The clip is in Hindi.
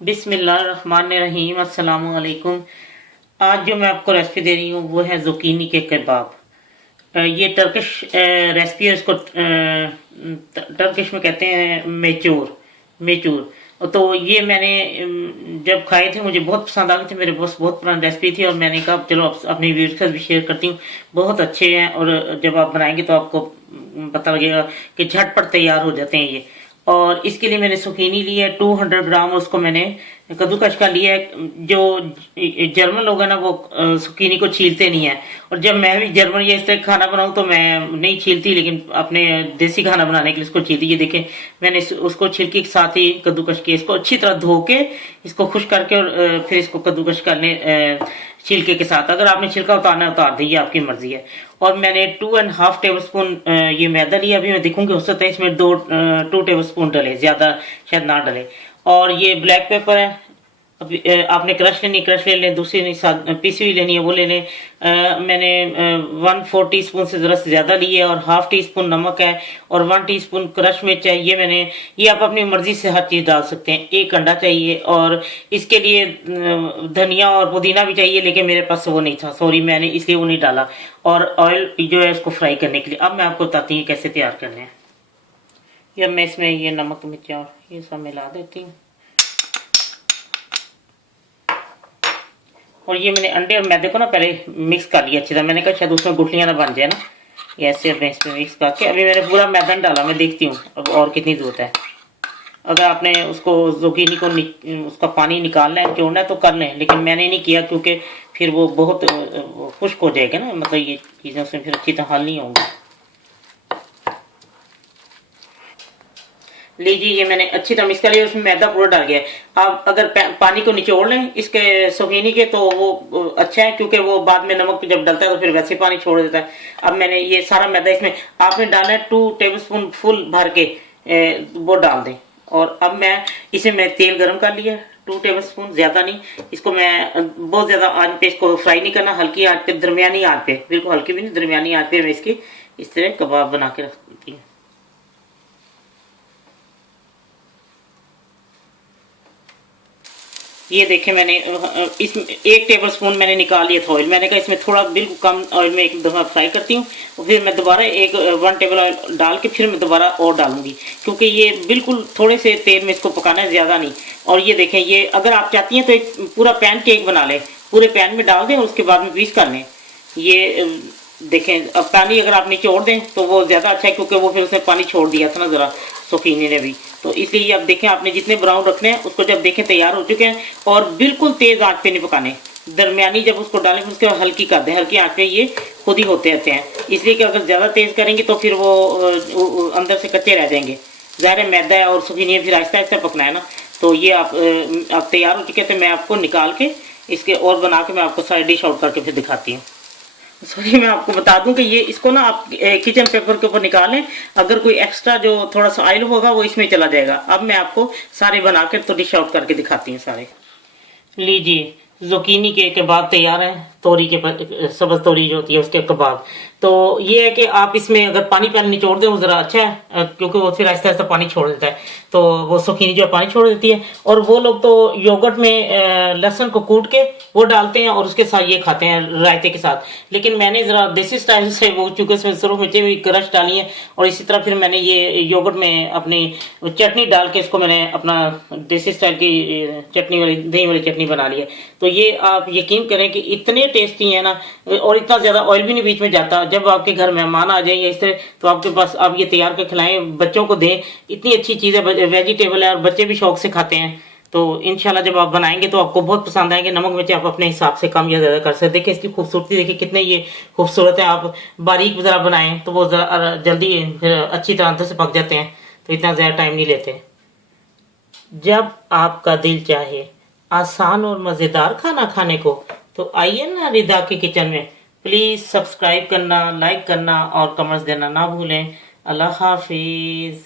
बिस्मिल्लाहिर्रहमानिर्रहीम। अस्सलामु अलैकुम। आज जो मैं आपको रेसिपी दे रही हूँ वो है जुकीनी के कबाब। ये टर्किश रेसिपी है। इसको टर्किश में कहते हैं मेचूर मेचूर। तो ये मैंने जब खाए थे मुझे बहुत पसंद आ गए थे। मेरे पास बहुत पुरानी रेसिपी थी और मैंने कहा चलो अपनी व्यूअर्स के साथ भी शेयर करती हूँ। बहुत अच्छे हैं और जब आप बनाएंगे तो आपको पता लगेगा कि झटपट तैयार हो जाते हैं ये। और इसके लिए मैंने सुकीनी ली है 200 ग्राम। उसको मैंने कद्दूकश का लिया है। जो जर्मन लोग हैं ना वो सुकीनी को छीलते नहीं है। और जब मैं भी जर्मन या इस तरह खाना बनाऊं तो मैं नहीं छीलती, लेकिन अपने देसी खाना बनाने के लिए इसको छीलती। ये देखें मैंने उसको छिलके के साथ ही कद्दूकश किया। इसको अच्छी तरह धो के इसको खुश करके और फिर इसको कद्दूकश करने छिलके के साथ। अगर आपने छिलका उतारना है उतार दीजिए, आपकी मर्जी है। और मैंने 2.5 टेबल स्पून ये मैदा लिया। अभी मैं देखूंगी हो सकता है इसमें 2 टेबल स्पून डले, ज्यादा शायद ना डले। और ये ब्लैक पेपर है। अभी आपने क्रश लेनी क्रश ले लें, दूसरी नहीं पीसी हुई लेनी है वो ले लें। मैंने 1/4 टीस्पून से जरा से ज्यादा ली है। और ½ टीस्पून नमक है और 1 टीस्पून क्रश मिर्च है। ये मैंने ये आप अपनी मर्जी से हर चीज डाल सकते हैं। 1 अंडा चाहिए और इसके लिए धनिया और पुदीना भी चाहिए, लेकिन मेरे पास वो नहीं था, सॉरी, मैंने इसलिए वो नहीं डाला। और ऑयल जो है इसको फ्राई करने के लिए। अब मैं आपको बताती हूँ कैसे तैयार करने हैं। या मैं इसमें ये नमक मिर्च और ये सब मिला देती हूँ। और ये मैंने अंडे और मैदे को ना पहले मिक्स कर लिया अच्छी तरह। मैंने कहा शायद उसमें गुठलियां ना बन जाए ना, ऐसे मैं इसमें मिक्स करके अभी मैंने पूरा मैदा डाला। मैं देखती हूँ अब और कितनी जरूरत है। अगर आपने उसको जुकीनी को उसका पानी निकालना है, जोड़ना है तो कर लें, लेकिन मैंने नहीं किया क्योंकि फिर वो बहुत खुश्क हो जाएगा ना, मतलब ये चीज़ें उसमें फिर अच्छी तरह हल नहीं होंगी। लीजिए ये मैंने अच्छी तरह मिक्स कर लिया, उसमें मैदा पूरा डाल गया। आप अगर पानी को निचोड़ लें इसके सुकीनी के तो वो अच्छा है, क्योंकि वो बाद में नमक जब डलता है तो फिर वैसे पानी छोड़ देता है। अब मैंने ये सारा मैदा इसमें आपने डालना है 2 टेबल स्पून फुल भर के वो डाल दें। और अब मैं इसे मैं तेल गर्म कर लिया 2 टेबल स्पून, ज्यादा नहीं। इसको मैं बहुत ज्यादा आंच पे इसको फ्राई नहीं करना, हल्की आंच पे, दरमियानी आंच पे, बिल्कुल हल्की भी नहीं, दरमियानी आंच पे मैं इसकी इस तरह कबाब बना के रखती हूँ। ये देखें मैंने इसमें 1 टेबल स्पून मैंने निकाल लिया था ऑयल। मैंने कहा इसमें थोड़ा बिल्कुल कम ऑयल में एक दफ़ा फ्राई करती हूँ और फिर मैं दोबारा 1 टेबल ऑयल डाल के फिर मैं दोबारा और डालूंगी, क्योंकि ये बिल्कुल थोड़े से तेल में इसको पकाना है, ज़्यादा नहीं। और ये देखें, ये अगर आप चाहती हैं तो एक पूरा पैन केक बना लें, पूरे पैन में डाल दें और उसके बाद में पीस कर लें। ये देखें अब पानी अगर आप निचोड़ दें तो वो ज़्यादा अच्छा है, क्योंकि वो फिर उसने पानी छोड़ दिया था ना ज़रा सुकीनी ने भी। तो इसलिए अब देखें आपने जितने ब्राउन रखने हैं उसको जब देखें तैयार हो चुके हैं। और बिल्कुल तेज़ आंच पे नहीं पकाने, दरमियानी जब उसको डालें उसके बाद हल्की कर दें, हल्की आंच पे ये खुद ही होते रहते हैं। इसलिए कि अगर ज़्यादा तेज़ करेंगे तो फिर वो अंदर से कच्चे रह जाएंगे। ज़ाहिर है मैदा है और सुकीनी फिर आहिस्ता आहिस्ता पकना है ना। तो ये आप तैयार हो चुके थे, मैं आपको निकाल के इसके और बना के मैं आपको सारी डिश आउट करके फिर दिखाती हूँ। सॉरी, मैं आपको बता दूं कि ये इसको ना आप किचन पेपर के ऊपर निकालें, अगर कोई एक्स्ट्रा जो थोड़ा सा ऑयल होगा वो इसमें चला जाएगा। अब मैं आपको सारे बना के तो डिश आउट करके दिखाती हूँ सारे। लीजिए जुकीनी के कबाब तैयार हैं। तोरी के सब्ज तोरी जो होती है उसके कबाब। तो ये है कि आप इसमें अगर पानी पहले निचोड़ दें वो ज़रा अच्छा है, क्योंकि वो फिर आहिस्ता आहिस्ता पानी छोड़ देता है, तो वो सुकीनी जो है पानी छोड़ देती है। और वो लोग तो योगर्ट में लहसुन को कूट के वो डालते हैं और उसके साथ ये खाते हैं रायते के साथ। लेकिन मैंने ज़रा देसी स्टाइल से वो, चूँकि उसमें सुरख मिर्चें भी क्रश डाली हैं और इसी तरह फिर मैंने ये योगर्ट में अपनी चटनी डाल के इसको मैंने अपना देसी स्टाइल की चटनी वाली, दही वाली चटनी बना ली है। तो ये आप यकीन करें कि इतने टेस्टी है ना, और इतना ज़्यादा ऑयल भी नहीं बीच में जाता। जब आपके घर मेहमान आ जाए या इस तरह तो आपके पास आप ये तैयार कर खिलाएं, बच्चों को दें। इतनी अच्छी चीज़ है, वेजिटेबल है और बच्चे भी शौक से खाते हैं। तो इंशाल्लाह जब आप बनाएंगे तो आपको बहुत पसंद आएंगे। नमक मिर्च आप अपने हिसाब से कम या ज़्यादा कर सकते हैं। देखिए इसकी खूबसूरती देखिए कितने ये खूबसूरत है। आप बारीक ज़रा बनाएं तो वो ज़रा जल्दी फिर अच्छी तरह अंदर से पक जाते हैं, तो इतना ज़्यादा टाइम नहीं लेते। जब आपका दिल चाहे आसान और मज़ेदार खाना खाने को तो आइए ना रिदा के किचन में। प्लीज़ सब्सक्राइब करना, लाइक करना और कमेंट्स देना ना भूलें। अल्लाह हाफिज़।